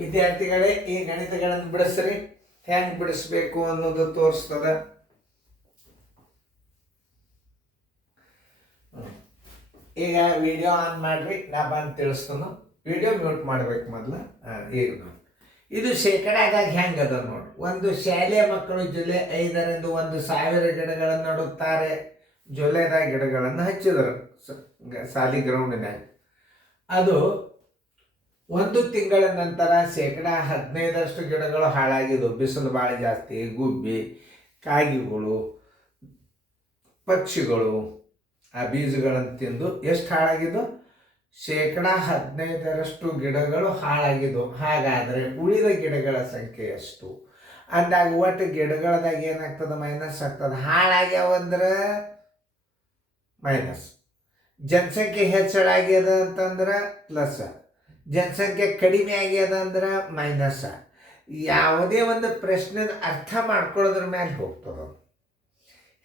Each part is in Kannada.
ವಿದ್ಯಾರ್ಥಿಗಳೇ, ಈ ಗಣಿತಗಳನ್ನು ಬಿಡಿಸ್ರಿ. ಹೆಂಗೆ ಬಿಡಿಸ್ಬೇಕು ಅನ್ನೋದು ತೋರಿಸ್ತದ. ಈಗ ವಿಡಿಯೋ ಆನ್ ಮಾಡ್ರಿ, ನಾ ಬಂದು ತಿಳಿಸ್ತಾನು. ವಿಡಿಯೋ ಮ್ಯೂಟ್ ಮಾಡ್ಬೇಕು ಮೊದಲು. ಈಗ ನೋಡಿ, ಇದು ಶೇಕಡಾದಾಗ ಹೆಂಗೆ ಅದ ನೋಡಿ. ಒಂದು ಶಾಲೆಯ ಮಕ್ಕಳು ಜುಲೈ 5ರಂದು 1,000 ಗಿಡಗಳನ್ನು ನಡುತ್ತಾರೆ. ಜುಲೈದಾಗ ಗಿಡಗಳನ್ನು ಹಚ್ಚಿದರು ಸಾಲಿ ಗ್ರೌಂಡಿನಾಗ. ಅದು ಒಂದು ತಿಂಗಳ ನಂತರ ಶೇಕಡ 15ರಷ್ಟು ಗಿಡಗಳು ಹಾಳಾಗಿದ್ದವು. ಬಿಸಿಲು ಭಾಳ ಜಾಸ್ತಿ, ಗುಬ್ಬಿ, ಕಾಗಿಗಳು, ಪಕ್ಷಿಗಳು ಆ ಬೀಜಗಳನ್ನು ತಿಂದು ಎಷ್ಟು ಹಾಳಾಗಿದ್ದು? ಶೇಕಡ 15ರಷ್ಟು ಗಿಡಗಳು ಹಾಳಾಗಿದ್ದವು. ಹಾಗಾದರೆ ಉಳಿದ ಗಿಡಗಳ ಸಂಖ್ಯೆ ಎಷ್ಟು ಅಂದಾಗ ಒಟ್ಟು ಗಿಡಗಳದಾಗ ಏನಾಗ್ತದೆ? ಮೈನಸ್ ಆಗ್ತದೆ. ಹಾಳಾಗ್ಯಾವಂದ್ರೆ ಮೈನಸ್. ಜನಸಂಖ್ಯೆ ಹೆಚ್ಚಳಾಗ್ಯದ ಅಂತಂದ್ರೆ ಪ್ಲಸ್. ಜನಸಂಖ್ಯೆ ಕಡಿಮೆ ಆಗ್ಯದ ಅಂದ್ರೆ ಮೈನಸ್. ಯಾವುದೇ ಒಂದು ಪ್ರಶ್ನೆ ಅರ್ಥ ಮಾಡ್ಕೊಳ್ಳೋದ್ರ ಮೇಲೆ ಹೋಗ್ತದೆ.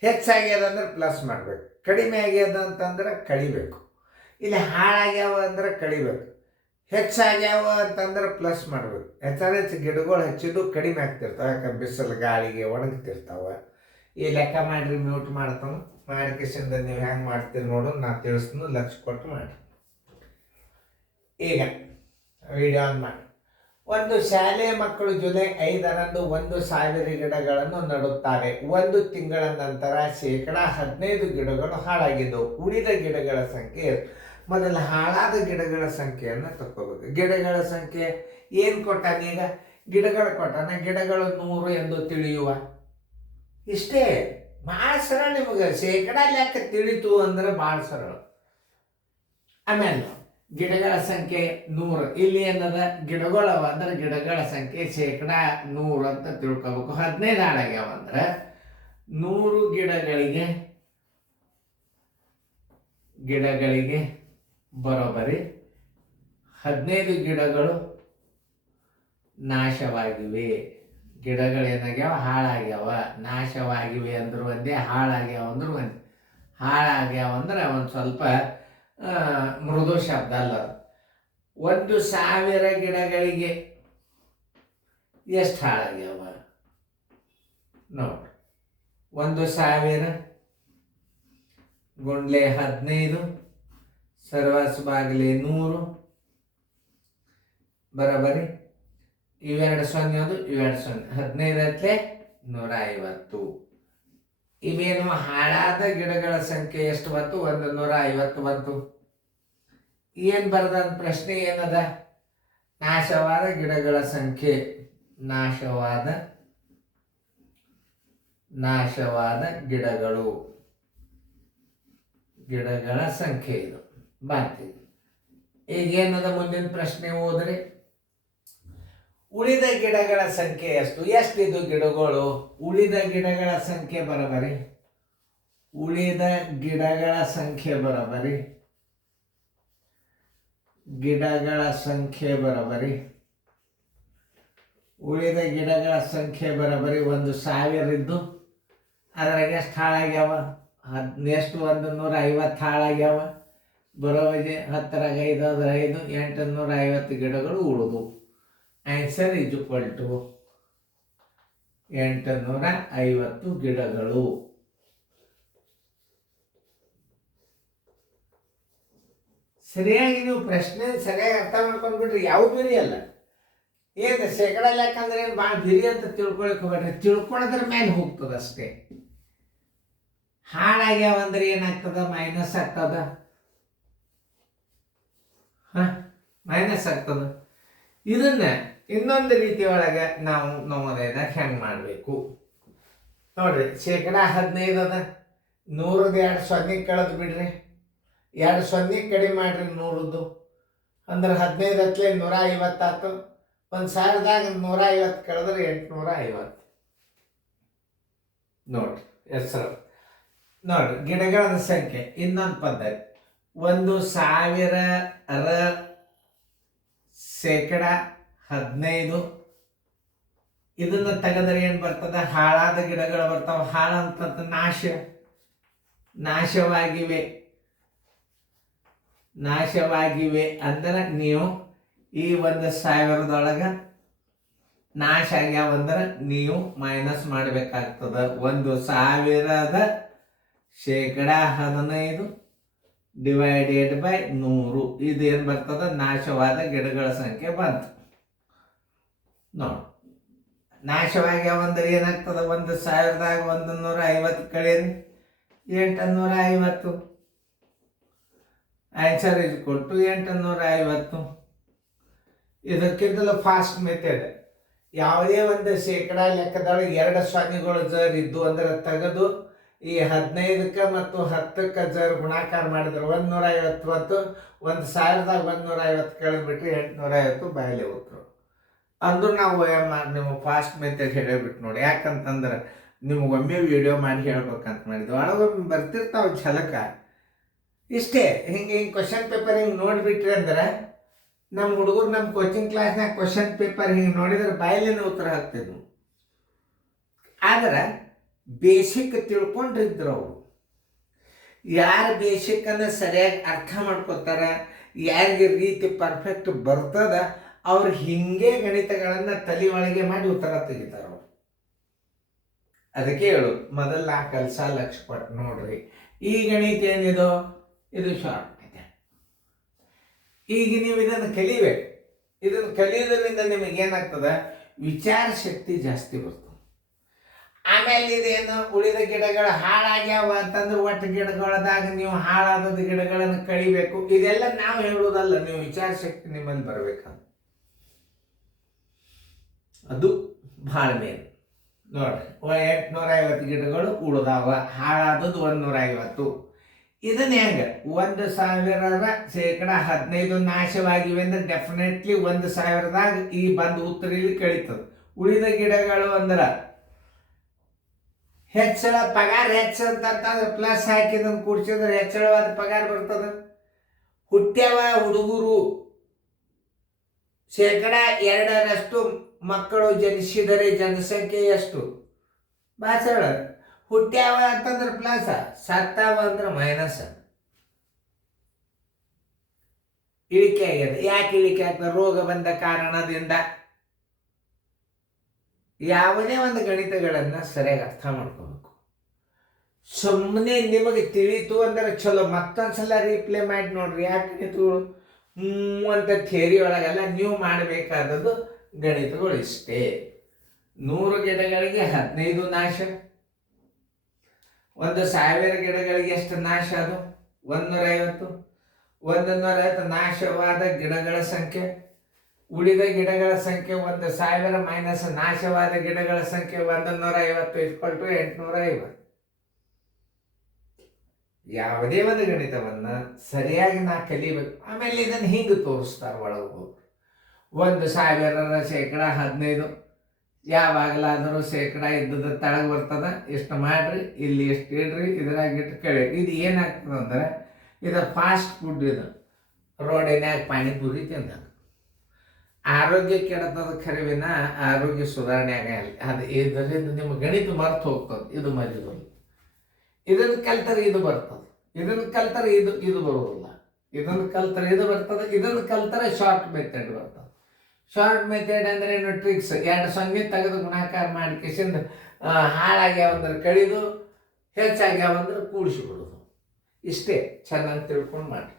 ಹೆಚ್ಚಾಗ್ಯದ ಅಂದ್ರೆ ಪ್ಲಸ್ ಮಾಡಬೇಕು, ಕಡಿಮೆ ಆಗ್ಯದ ಅಂತಂದ್ರೆ ಕಳಿಬೇಕು. ಇಲ್ಲಿ ಹಾಳಾಗ್ಯಾವ ಅಂದ್ರೆ ಕಳಿಬೇಕು, ಹೆಚ್ಚಾಗ್ಯಾವ ಅಂತಂದ್ರೆ ಪ್ಲಸ್ ಮಾಡಬೇಕು. ಹೆಚ್ಚು ಗಿಡಗಳು ಹೆಚ್ಚಿದ್ದು ಕಡಿಮೆ ಆಗ್ತಿರ್ತಾವೆ, ಯಾಕಂದ್ರೆ ಬಿಸಿಲು ಗಾಳಿಗೆ ಒಣಗ್ತಿರ್ತಾವೆ. ಈ ಲೆಕ್ಕ ಮಾಡಿರಿ, ಮ್ಯೂಟ್ ಮಾಡ್ತಾನೆ. ಮಾಡಿಕೆಸಿಂದ ನೀವು ಹೆಂಗೆ ಮಾಡ್ತೀರಿ ನೋಡು, ನಾನು ತಿಳಿಸ್ತೀನಿ, ಲಕ್ಷ ಕೊಟ್ಟು ಮಾಡಿ. ಈಗ ವಿಡಿಯೋ ಆನ್ ಮಾಡಿ. ಒಂದು ಶಾಲೆಯ ಮಕ್ಕಳು ಜುಲೈ 5ರಂದು 1,000 ಗಿಡಗಳನ್ನು ನಡುತ್ತಾರೆ. ಒಂದು ತಿಂಗಳ ನಂತರ ಶೇಕಡ 15 ಗಿಡಗಳು ಹಾಳಾಗಿದ್ದವು. ಉಳಿದ ಗಿಡಗಳ ಸಂಖ್ಯೆ ಮೊದಲು ಹಾಳಾದ ಗಿಡಗಳ ಸಂಖ್ಯೆಯನ್ನು ತಕ್ಕೋಬೇಕು. ಗಿಡಗಳ ಸಂಖ್ಯೆ ಏನು ಕೊಟ್ಟಾನ? ಈಗ ಗಿಡಗಳು ಕೊಟ್ಟಾನ. ಗಿಡಗಳು 100 ಎಂದು ತಿಳಿಯುವ. ಇಷ್ಟೇ, ಭಾಳ ಸರಳ. ನಿಮಗೆ ಶೇಕಡ ಲೆಕ್ಕ ತಿಳಿತು ಅಂದ್ರೆ ಭಾಳ ಸರಳ. ಆಮೇಲೆ ಗಿಡಗಳ ಸಂಖ್ಯೆ 100. ಇಲ್ಲಿ ಏನದ? ಗಿಡಗಳವ ಅಂದ್ರೆ ಗಿಡಗಳ ಸಂಖ್ಯೆ ಶೇಕಡ 100 ಅಂತ ತಿಳ್ಕೊಬೇಕು. 15 ಹಾಳಾಗ್ಯಾವ ಅಂದ್ರೆ 100 ಗಿಡಗಳಿಗೆ ಬರೋಬ್ಬರಿ 15 ಗಿಡಗಳು ನಾಶವಾಗಿವೆ. ಗಿಡಗಳು ಏನಾಗ್ಯಾವ? ಹಾಳಾಗ್ಯಾವ. ನಾಶವಾಗಿವೆ ಅಂದ್ರೆ ಒಂದೇ, ಹಾಳಾಗ್ಯಾವ ಅಂದ್ರೆ ಒಂದೇ. ಹಾಳಾಗ್ಯಾವ ಅಂದ್ರೆ ಒಂದು ಸ್ವಲ್ಪ ಮೃದು ಶಬ್ದ ಅಲ್ಲ. 1,000 ಗಿಡಗಳಿಗೆ ಎಷ್ಟು ಹಾಳಾಗ್ಯಾವ ನೋಡಿ. 1,000 ಗುಂಡ್ಲೆ 15 ಸರ್ವಸ್ ಬಾಗಿಲೆ 100 ಬರೋಬ್ಬರಿ. ಇವೆರಡು 0 ಅದು, ಇವೆರಡು 0. 15 150. ಇವೇನು ಹಾಳಾದ ಗಿಡಗಳ ಸಂಖ್ಯೆ ಎಷ್ಟು ಬಂತು? 150 ಬಂತು. ಏನು ಬರದ ಪ್ರಶ್ನೆ ಏನದ? ನಾಶವಾದ ಗಿಡಗಳ ಸಂಖ್ಯೆ. ನಾಶವಾದ ಗಿಡಗಳ ಸಂಖ್ಯೆ ಇದು ಬರ್ತೀವಿ. ಈಗೇನದ ಮುಂದಿನ ಪ್ರಶ್ನೆ ಓದ್ರಿ. ಉಳಿದ ಗಿಡಗಳ ಸಂಖ್ಯೆ ಎಷ್ಟು? ಎಷ್ಟಿದು ಗಿಡಗಳು? ಉಳಿದ ಗಿಡಗಳ ಸಂಖ್ಯೆ ಬರೋಬ್ಬರಿ. ಉಳಿದ ಗಿಡಗಳ ಸಂಖ್ಯೆ ಬರೋಬ್ಬರಿ. ಉಳಿದ ಗಿಡಗಳ ಸಂಖ್ಯೆ ಬರೋಬ್ಬರಿ 1,000 ಇದ್ದು ಅದ್ರಾಗ ಎಷ್ಟು ಹಾಳಾಗ್ಯಾವ? ಎಷ್ಟು? 150 ಹಾಳಾಗ್ಯಾವ. ಬರೋಬ್ಬರಿ 10ರಾಗ 5 ಅದ್ರ 5, 850 ಗಿಡಗಳು ಉಳಿದು. ಆನ್ಸರ್ ಈಸ್ ಈಕ್ವಲ್ ಟು 850 ಗಿಡಗಳು. ಸರಿಯಾಗಿ ನೀವು ಪ್ರಶ್ನೆ ಸರಿಯಾಗಿ ಅರ್ಥ ಮಾಡ್ಕೊಂಡು ಬಿಡ್ರಿ, ಯಾವ ಬಿರಿ ಅಲ್ಲ. ಏನು ಶೇಕಡ ಲೆಕ್ಕ ಅಂದ್ರೆ ಏನು ಭಾಳ ಬಿರಿ ಅಂತ ತಿಳ್ಕೊಳಕ್ ಹೋಗ್ಬೇಡ್ರಿ. ತಿಳ್ಕೊಳ್ಳೋದ್ರ ಮೇಲೆ ಹೋಗ್ತದ ಅಷ್ಟೇ. ಹಾಳಾಗ್ಯಾವ ಅಂದ್ರೆ ಏನಾಗ್ತದ? ಮೈನಸ್ ಆಗ್ತದ. ಮೈನಸ್ ಆಗ್ತದ. ಇದನ್ನ ಇನ್ನೊಂದು ರೀತಿ ಒಳಗೆ ನಾವು ನವೋದಯದಾಗ ಹೆಂಗೆ ಮಾಡಬೇಕು ನೋಡ್ರಿ. ಶೇಕಡ 15 ಅದ. 100ದ 2 0 ಕಳೆದು ಬಿಡ್ರಿ. 2 0 ಕಡಿಮೆ ಮಾಡ್ರಿ 100ದ್ದು ಅಂದ್ರೆ 15 150 ಆಯ್ತು. 1,000ದಾಗ 150 ಕಳೆದ್ರೆ 850 ನೋಡ್ರಿ. ಹೆಸರು ನೋಡ್ರಿ. ಗಿಡಗಳ ಸಂಖ್ಯೆ ಇನ್ನೊಂದು ಪದ್ಧತಿ. 1,000ರ ಶೇಕಡ 15 ಇದನ್ನ ತೆಗೆದ್ರೆ ಏನು ಬರ್ತದ? ಹಾಳಾದ ಗಿಡಗಳು ಬರ್ತಾವ. ಹಾಳಂತ ನಾಶವಾಗಿವೆ ಅಂದ್ರೆ ನೀವು ಈ 1,000 ನಾಶ ಆಗ್ಯಾವಂದ್ರೆ ನೀವು ಮೈನಸ್ ಮಾಡಬೇಕಾಗ್ತದೆ. 1,000 15% ಡಿವೈಡೆಡ್ ಬೈ 100 ಇದೇನು ಬರ್ತದೆ, ನಾಶವಾದ ಗಿಡಗಳ ಸಂಖ್ಯೆ ಬಂತು. ನೋಡಿ, ನಾಶವಾಗ್ಯಾವಂದ್ರೆ ಏನಾಗ್ತದೆ, 1,000ದಾಗ 150 ಕಳೆಯಿರಿ 850. ಆನ್ಸರ್ ಇಸ್ ಕೊಟ್ಟು 850. ಇದಕ್ಕಿಂತಲೂ ಫಾಸ್ಟ್ ಮೆಥಡ್, ಯಾವುದೇ ಒಂದು ಶೇಕಡ ಲೆಕ್ಕದೊಳಗೆ 2 ಸೊನ್ನೆಗಳು ಜರ್ ಇದ್ದು ಅಂದ್ರೆ ತೆಗೆದು ಈ 15ಕ್ಕೆ ಮತ್ತು 10ಕ್ಕೆ ಜರ್ ಗುಣಾಕಾರ ಮಾಡಿದ್ರೆ 150 ಮತ್ತು 1,000ದಾಗ 150 ಕಳೆದ್ಬಿಟ್ರೆ 850 ಬಾಯಲ್ಲಿ ಉತ್ತರ. ಅಂದ್ರೂ ನಾವು ನೀವು ಫಾಸ್ಟ್ ಮೆಥಡ್ ಹೇಳಿಬಿಟ್ಟು ನೋಡಿ. ಯಾಕಂತಂದ್ರೆ ನಿಮಗೊಮ್ಮೆ ವಿಡಿಯೋ ಮಾಡಿ ಹೇಳ್ಬೇಕಂತ ಮಾಡಿದ್ವಿ, ಒಳಗೊಮ್ಮೆ ಬರ್ತಿರ್ತಾವೆ ಝಲಕ. ಇಷ್ಟೇ, ಹಿಂಗೆ ಕ್ವಶನ್ ಪೇಪರ್ ಹಿಂಗೆ ನೋಡಿಬಿಟ್ರಿ ಅಂದ್ರೆ ನಮ್ಮ ಹುಡುಗರು ನಮ್ಮ ಕೋಚಿಂಗ್ ಕ್ಲಾಸ್ನಾಗ ಕ್ವಶನ್ ಪೇಪರ್ ಹಿಂಗೆ ನೋಡಿದ್ರೆ ಬಾಯಲ್ಲೇನೆ ಉತ್ತರ ಹಾಕ್ತಿದ್ವು. ಆದ್ರೆ ಬೇಸಿಕ್ ತಿಳ್ಕೊಂಡಿದ್ರು ಅವರು. ಯಾರು ಬೇಸಿಕ್ಕನ್ನು ಸರಿಯಾಗಿ ಅರ್ಥ ಮಾಡ್ಕೋತಾರ, ಯಾರಿಗೆ ರೀತಿ ಪರ್ಫೆಕ್ಟ್ ಬರ್ತದ, ಅವ್ರು ಹಿಂಗೆ ಗಣಿತಗಳನ್ನು ತಲೆ ಒಳಗೆ ಮಾಡಿ ಉತ್ತರ ತೆಗಿತಾರ ಅವರು. ಅದಕ್ಕೆ ಹೇಳು, ಮೊದಲು 4 ಲಕ್ಷ ಕೊಟ್ಟು ನೋಡ್ರಿ. ಈ ಗಣಿತ ಏನಿದು, ಇದು ಶಾರ್ಟ್ ಮೆಥಡ್. ಈಗ ನೀವು ಇದನ್ನು ಕಲಿಬೇಕು. ಇದನ್ನು ಕಲಿಯೋದ್ರಿಂದ ನಿಮಗೆ ಏನಾಗ್ತದೆ, ವಿಚಾರ ಶಕ್ತಿ ಜಾಸ್ತಿ ಬರ್ತದೆ. ಆಮೇಲೆ ಇದೇನು, ಉಳಿದ ಗಿಡಗಳು ಹಾಳಾಗ್ಯಾವ ಅಂತಂದ್ರೆ ಒಟ್ಟು ಗಿಡಗಳದಾಗ ನೀವು ಹಾಳಾದ ಗಿಡಗಳನ್ನು ಕಳಿಬೇಕು. ಇದೆಲ್ಲ ನಾವು ಹೇಳುವುದಲ್ಲ, ನೀವು ವಿಚಾರ ಶಕ್ತಿ ನಿಮ್ಮಲ್ಲಿ ಬರ್ಬೇಕಂತ. ಅದು ಭಾಳ ಮೇನ್. ನೋಡ್ರಿ, 850 ಗಿಡಗಳು ಉಳಿದಾವ, ಹಾಳಾದದ್ದು 150. ಇದನ್ನ ಹೆಂಗೆ, 1,000 15 ನಾಶವಾಗಿವೆ ಅಂದ್ರೆ ಡೆಫಿನೆಟ್ಲಿ 1,000ದಾಗ ಈ ಬಂದು ಉತ್ತರ ಇಲ್ಲಿ ಕಳೀತದೆ. ಉಳಿದ ಗಿಡಗಳು ಅಂದ್ರೆ ಹೆಚ್ಚಳ ಪಗಾರ ಹೆಚ್ಚಂತಂದ್ರೆ ಪ್ಲಸ್ ಹಾಕಿದನ್ನು ಕೂಡಿಸಿದ್ರೆ ಹೆಚ್ಚಳವಾದ ಪಗಾರ ಬರ್ತದೆ. ಹುಟ್ಟ್ಯಾವ ಹುಡುಗರು 2% ಮಕ್ಕಳು ಜನಿಸಿದರೆ ಜನಸಂಖ್ಯೆ ಎಷ್ಟು, ಬಾಸಳ ಹುಟ್ಟ್ಯಾವ ಅಂತಂದ್ರೆ ಪ್ಲಸ್, ಸತ್ತಾವ ಅಂದ್ರೆ ಮೈನಸ್. ಇಳಿಕೆ ಆಗ್ಯದ. ಯಾಕೆ ಇಳಿಕೆ ಆಗ್ತದೆ, ರೋಗ ಬಂದ ಕಾರಣದಿಂದ. ಯಾವುದೇ ಒಂದು ಗಣಿತಗಳನ್ನು ಸರಿಯಾಗಿ ಅರ್ಥ ಮಾಡ್ಕೋಬೇಕು. ಸುಮ್ಮನೆ ನಿಮಗೆ ತಿಳಿತು ಅಂದ್ರೆ ಚಲೋ, ಮತ್ತೊಂದ್ಸಲ ರೀಪ್ಲೇ ಮಾಡಿ ನೋಡ್ರಿ. ಯಾಕೆ ಗಣಿತಗಳು ಅಂತ ಥಿಯರಿ ಒಳಗೆಲ್ಲ ನೀವು ಮಾಡಬೇಕಾದದ್ದು ಗಣಿತಗಳು ಇಷ್ಟೇ. 100 ಗಿಡಗಳಿಗೆ 15 ನಾಶ, 1,000 ಗಿಡಗಳಿಗೆ ಎಷ್ಟು ನಾಶ, ಅದು 150. 150 ನಾಶವಾದ ಗಿಡಗಳ ಸಂಖ್ಯೆ, ಉಳಿದ ಗಿಡಗಳ ಸಂಖ್ಯೆ 1,000 ಮೈನಸ್ ನಾಶವಾದ ಗಿಡಗಳ ಸಂಖ್ಯೆ 150 = 850. ಯಾವುದೇ ಒಂದು ಗಣಿತವನ್ನು ಸರಿಯಾಗಿ ನಾ ಕಲಿಬೇಕು. ಆಮೇಲೆ ಇದನ್ನು ಹಿಂಗೆ ತೋರಿಸ್ತಾರೆ ಒಳಗೆ ಹೋಗಿ. 1,000 15 ಯಾವಾಗಲಾದರೂ ಶೇಕಡ ಇದ್ದದ ತಳಗೆ ಬರ್ತದೆ, ಇಷ್ಟು ಮಾಡ್ರಿ, ಇಲ್ಲಿ ಎಷ್ಟು ಇಡ್ರಿ, ಇದ್ರಾಗಿಟ್ಟು ಕಳಿ. ಇದು ಏನಾಗ್ತದೆ ಅಂದ್ರೆ ಇದು ಫಾಸ್ಟ್ ಫುಡ್. ಇದು ರೋಡಿನ್ಯಾಗ ಪಾನಿಪುರಿ ತಿಂದಾಗ ಆರೋಗ್ಯ ಕೆಡತದ ಖರೀವಿನ ಆರೋಗ್ಯ ಸುಧಾರಣೆ ಆಗಲ್ಲ. ಅದು ಇದರಿಂದ ನಿಮ್ಮ ಗಣಿತ ಮರ್ತು ಹೋಗ್ತದೆ. ಇದು ಮರಿದಲ್ಲ. ಇದನ್ನು ಕಲ್ತರೆ ಇದು ಬರ್ತದೆ, ಇದನ್ನು ಕಲ್ತರೆ ಇದು ಬರೋದಿಲ್ಲ, ಇದನ್ನು ಕಲ್ತರೆ ಇದು ಬರ್ತದೆ, ಇದನ್ನು ಕಲ್ತರೆ ಶಾರ್ಟ್ ಮೆಥಡ್ ಬರ್ತದೆ. ಶಾರ್ಟ್ ಮೆಥಡ್ ಅಂದ್ರೆ ಏನು, ಟ್ರಿಕ್ಸ್. 2 ಸೊನ್ನೆ ತೆಗೆದು ಗುಣಾಕಾರ ಮಾಡಿ ಕಿಸಿಂದ ಹಾಳಾಗ್ಯಾವಂದ್ರೆ ಕಳಿದು, ಹೆಚ್ಚಾಗ್ಯಾವಂದ್ರೆ ಕೂಡಿಸಿಬಿಡೋದು. ಇಷ್ಟೇ, ಚೆನ್ನಾಗಿ ತಿಳ್ಕೊಂಡು ಮಾಡಿ.